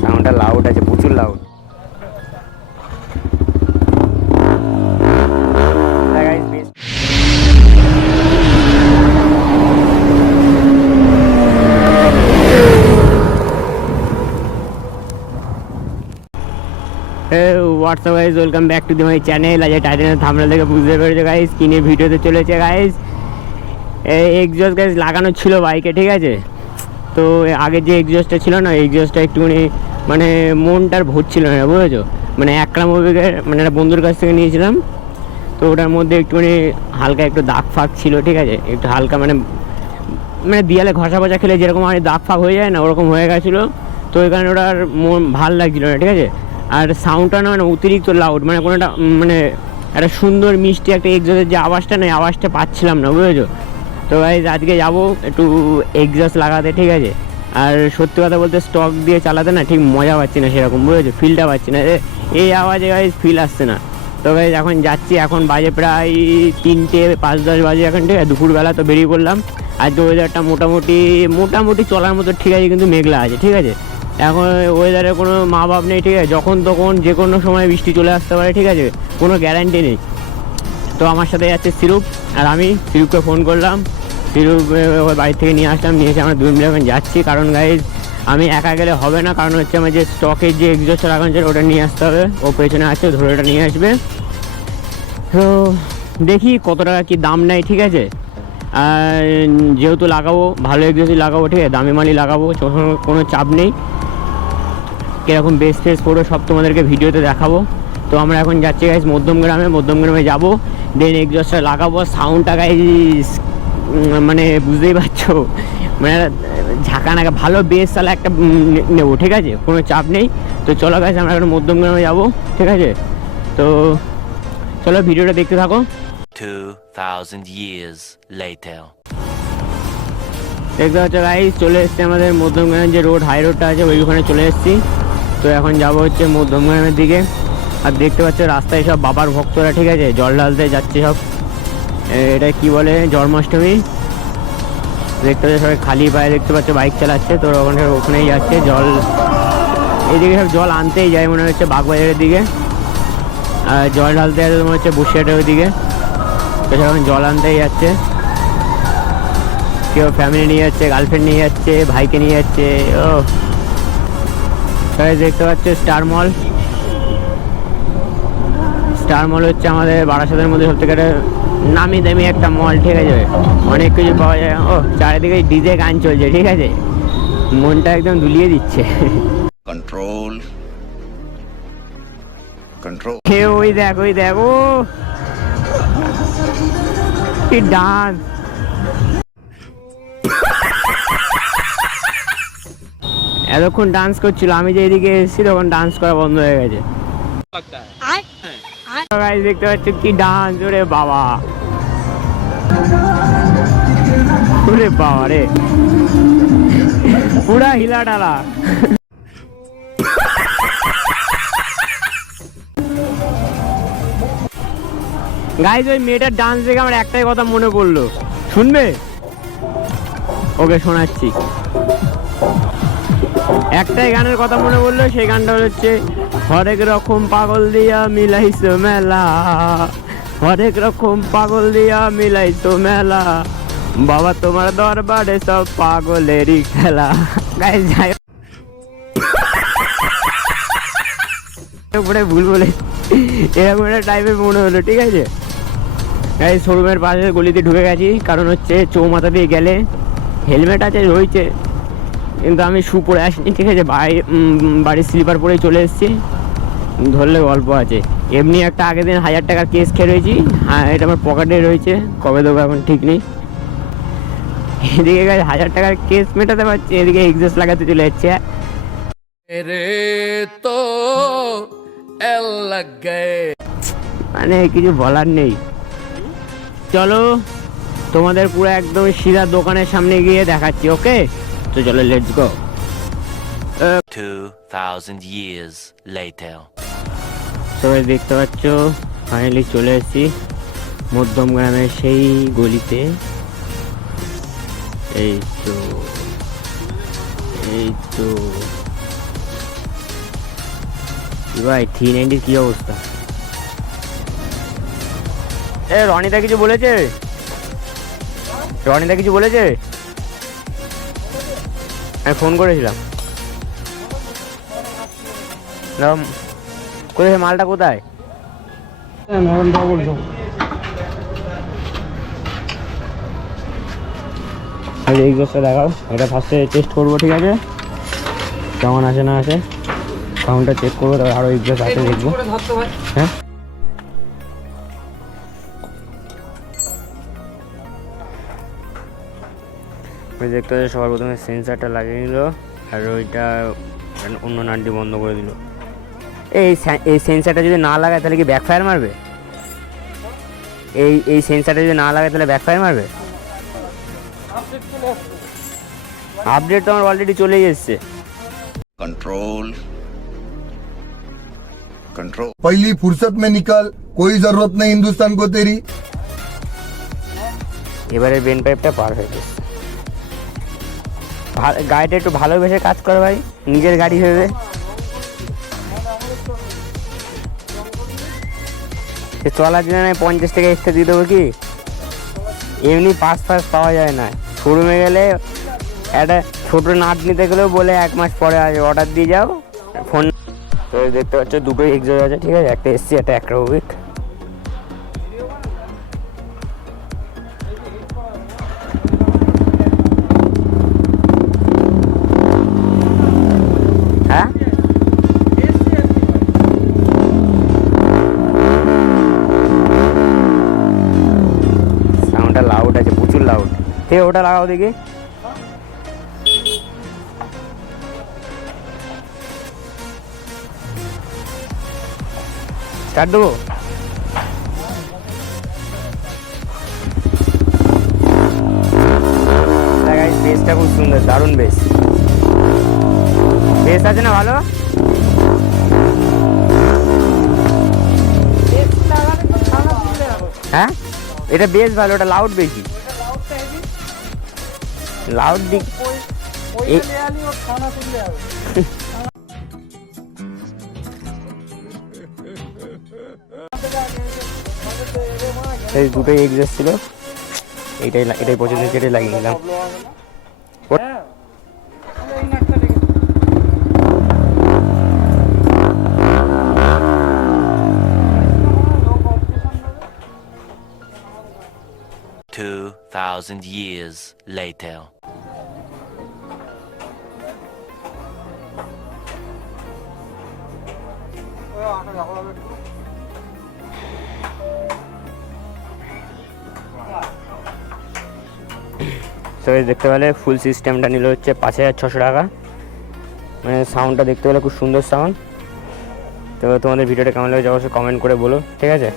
সাউন্ডটা লাউড আছে, প্রচুর loud. WhatsApp guys, welcome back to the my channel. আজ টাইটেনের থাম্বনেল থেকে বুঝতে পেরেছো গাইজ কিনে ভিডিওতে চলেছে গাইজ। এক্সজস্ট গাইজ লাগানো ছিল বাইকে, ঠিক আছে। তো আগে যে এক্সজস্টটা ছিল না, এক্সজস্টটা একটুখানি মানে মনটার ভরছিল না, বুঝেছো। মানে একরা মোবিকের মানে একটা বন্ধুর কাছ থেকে নিয়েছিলাম, তো ওটার মধ্যে একটুখানি হালকা একটু দাগ ফাগ ছিল, ঠিক আছে। একটু হালকা মানে মানে দেয়ালে ঘষা ঘষা খেলে যেরকম আর দাগ ফাগ হয়ে যায় না, ওরকম হয়ে গেছিলো। তো ওই কারণে ওটার মন ভাল লাগছিলো না, ঠিক আছে। আর সাউন্ডটা না মানে অতিরিক্ত লাউড, মানে কোনোটা মানে একটা সুন্দর মিষ্টি একটা এক্সজস্টের যে আওয়াজটা নেই, আওয়াজটা পাচ্ছিলাম না, বুঝেছো। তো গাইজ আজকে যাবো একটু এক্সজস্ট লাগাতে, ঠিক আছে। আর সত্যি কথা বলতে স্টক দিয়ে চালাতে না ঠিক মজা পাচ্ছি না সেরকম, বুঝেছো, ফিলটা পাচ্ছি না, এই আওয়াজে গাইজ ফিল আসছে না। তো গাইজ এখন যাচ্ছি, এখন বাজে প্রায় 3টে 5-10 বাজে এখন, ঠিক আছে, দুপুরবেলা। তো বেরিয়ে পড়লাম। আজকে ওয়েদারটা মোটামুটি চলার মতো ঠিক আছে, কিন্তু মেঘলা আছে, ঠিক আছে। এখন ওয়েদারের কোনো মা বাপ নেই, ঠিক আছে, যখন তখন যে কোনো সময় বৃষ্টি চলে আসতে পারে, ঠিক আছে, কোনো গ্যারান্টি নেই। তো আমার সাথে যাচ্ছে সিরুপ, আর আমি সিরুপকে ফোন করলাম, সিরুপ ওর বাড়ি থেকে নিয়ে আসলাম, নিয়ে এসে আমরা 2 মিলে এখন যাচ্ছি। কারণ গাইজ আমি একা গেলে হবে না, কারণ হচ্ছে আমার যে স্টকের যে এক্সজস্টটা লাগানো ছিল ওটা নিয়ে আসতে হবে। ও পেছনে আছে, ধরে ওটা নিয়ে আসবে। তো দেখি কত টাকা কী দাম নেয়, ঠিক আছে। আর যেহেতু লাগাবো ভালো এক্সজস্টই লাগাবো, ঠিক আছে, দামি মালি লাগাবো, কোনো চাপ নেই। কীরকম বেস ফেস পড়ো সব তোমাদেরকে ভিডিওতে দেখাবো। তো আমরা এখন যাচ্ছি গাইজ মধ্যমগ্রামে যাবো, দেন এক্সজস্টটা লাগাবো। সাউন্ডটা গাইজ মানে বুঝতেই পারছো, মানে ঝাঁকানাকা ভালো বেস তাহলে একটা নেবো, ঠিক আছে, কোনো চাপ নেই। তো চলো গাইজ আমরা এখন মধ্যমগ্রামে যাবো, ঠিক আছে। তো চলো ভিডিওটা দেখতে থাকো। 2000 years later. দেখতে পাচ্ছ গাইজ চলে এসছি আমাদের মধ্যমগ্রামের যে রোড, হাই রোডটা আছে ওইখানে চলে এসেছি। তো এখন যাবো হচ্ছে মধ্যমগ্রামের দিকে। আর দেখতে পাচ্ছ রাস্তায় সব বাবার ভক্তরা, ঠিক আছে, জল ঢালতে যাচ্ছে সব। এটা কি বলে, জন্মাষ্টমী। দেখতে পাচ্ছ সবাই খালি পায়ে, দেখতে পাচ্ছ বাইক চালাচ্ছে। তো ওখানেই যাচ্ছে জল, এইদিকে সব জল আনতেই যায় মনে হচ্ছে বাগবাজারের দিকে। আর জল ঢালতে যাচ্ছে মনে হচ্ছে বসিরহাটের ওই দিকে। তো এখন জল আনতেই যাচ্ছে, কেউ ফ্যামিলি নিয়ে যাচ্ছে, গার্লফ্রেন্ড নিয়ে যাচ্ছে, ভাইকে নিয়ে যাচ্ছে। ও দেখতে পাচ্ছে স্টার মল হচ্ছে আমাদের বারাসাতের মধ্যে সব থেকে নামি দামি একটা মল, ঠিক আছে, অনেক কিছু পাওয়া যায়। ও চারিদিকে ডিজে গান চলছে, ঠিক আছে, মনটা একদম দুলিয়ে দিচ্ছে। কন্ট্রোল ওই দেখ ও কি ডান্স, এতক্ষণ ডান্স করছিল, আমি যে এদিকে এসেছি তখন ডান্স করা বন্ধ হয়ে গেছে। দেখতে পাচ্ছ কি ডান্স, ওরে বাবা, ওরে বাবা রে, পুরা হিলা ডালা। গাইজ ওই মেয়েটার ডান্স দেখে আমার একটাই কথা মনে পড়লো, শুনবে? ওকে শোনাচ্ছি। একটাই গানের কথা মনে পড়লো, সেই গানটা হচ্ছে হরেক রকম পাগল দিয়া মিলাইছো মেলা, হরেক রকম পাগল দিয়া মিলাইছো মেলা, বাবা তোমার দরবারে সব পাগলেরই খেলা। গাইজ যাই ভুল বলে এরকম একটা টাইপের মনে হলো, ঠিক আছে। গাইজ শোরুমের পাশে গলিতে ঢুকে গেছি, কারণ হচ্ছে চৌমাথা দিয়ে গেলে হেলমেট আছে রয়েছে, কিন্তু আমি শু পরে আসিনি, ঠিক আছে, বাড়ির স্লিপার পরেই চলে এসেছি, ধরলে গল্প আছে। এমনি একটা আগের দিন 1000 টাকার কেস খেয়ে রয়েছি, হ্যাঁ এটা আমার পকেটে রয়েছে, কবে দেবো এখন ঠিক নেই। এদিকে গাইজ 1000 টাকার কেস মেটাতে পারছি, এদিকে এক্সজস্ট লাগাতে চলে যাচ্ছে। মানে কিছু বলার নেই। চলো তোমাদের পুরো একদম সিধা দোকানের সামনে গিয়ে দেখাচ্ছি, ওকে। তো চলো লেটস গো। 2000 years later. সবাই দেখতে পাচ্ছ ফাইনালি চলে এসেছি মধ্যম গ্রামের সেই গলিতে। এই তো কি ভাই 390 কি অবস্থা? রনিদা কিছু বলেছে? আমি ফোন করেছিলাম। কোথায় মালটা কোথায়? এই গ্যাসটা দেখাও, এটা ফার্স্টে টেস্ট করবো, ঠিক আছে? কেমন আছে না আছে সাউন্ডটা চেক করবো, তারপর আরও এক্সজস্ট আছে দেখবো। হ্যাঁ দেখতে হচ্ছে সবার প্রথমে সেন্সারটা লাগিয়ে নিল, আর ওইটা অন্য নাটটি বন্ধ করে দিল। এই সেন্সারটা যদি না লাগায় তাহলে কি ব্যাকফায়ার মারবে? এই সেন্সারটা যদি না লাগায় তাহলে ব্যাকফায়ার মারবে? আপডেট তো আমার অলরেডি চলেই এসছে। control, control. पहली फुर्सत में निकल, कोई जरूरत नहीं हिंदुस्तान को तेरी। এবারে বেন পাইপটা পার হয়ে গেছে। গাড়িটা একটু ভালোবেসে কাজ করে ভাই, নিজের গাড়ি ভেবে। চলার জন্য 50 টাকা এক্সট্রা দিয়ে দেবো কি? এমনি পাস পাওয়া যায় না। শোরুমে গেলে একটা ছোটো নাট নিতে গেলেও বলে 1 মাস পরে অর্ডার দিয়ে যাও ফোন। তো দেখতে পাচ্ছ দুটোই এক্সজস্ট আছে, ঠিক আছে? একটা এসসি, একটা অ্যাক্রোবিক। হ্যাঁ সাউন্ডটা লাউড আছে, প্রচুর লাউড। ঠিক ওটা লাগাও দেখি। স্টার্ট দেবো। বেসটা খুব সুন্দর, দারুণ বেস। বেস আছে না ভালো? হ্যাঁ এটা বেস ভালো, ওটা লাউড বেশি। লাউড দিক এই দুটোই এক্সজস্ট ছিল, এটাই পছন্দ, এটাই লাগিয়ে নিলাম। $2,000 years later. তো দেখতে পেলে ফুল সিস্টেমটা নিল হচ্ছে 5600 টাকা। মানে সাউন্ডটা দেখতে পেলে খুব সুন্দর সাউন্ড। তো তোমাদের ভিডিওটা কেমন লাগছে অবশ্যই কমেন্ট করে বলো, ঠিক আছে?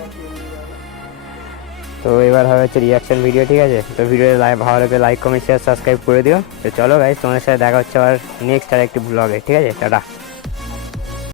তো এবার হবে হচ্ছে রিয়াকশান ভিডিও, ঠিক আছে? তো ভিডিও ভালো লাগলে লাইক কমেন্ট শেয়ার সাবস্ক্রাইব করে দিও। তো চলো গাইস, তোমাদের সাথে দেখা হচ্ছে আবার নেক্সট আর একটি ব্লগে, ঠিক আছে? টাটা।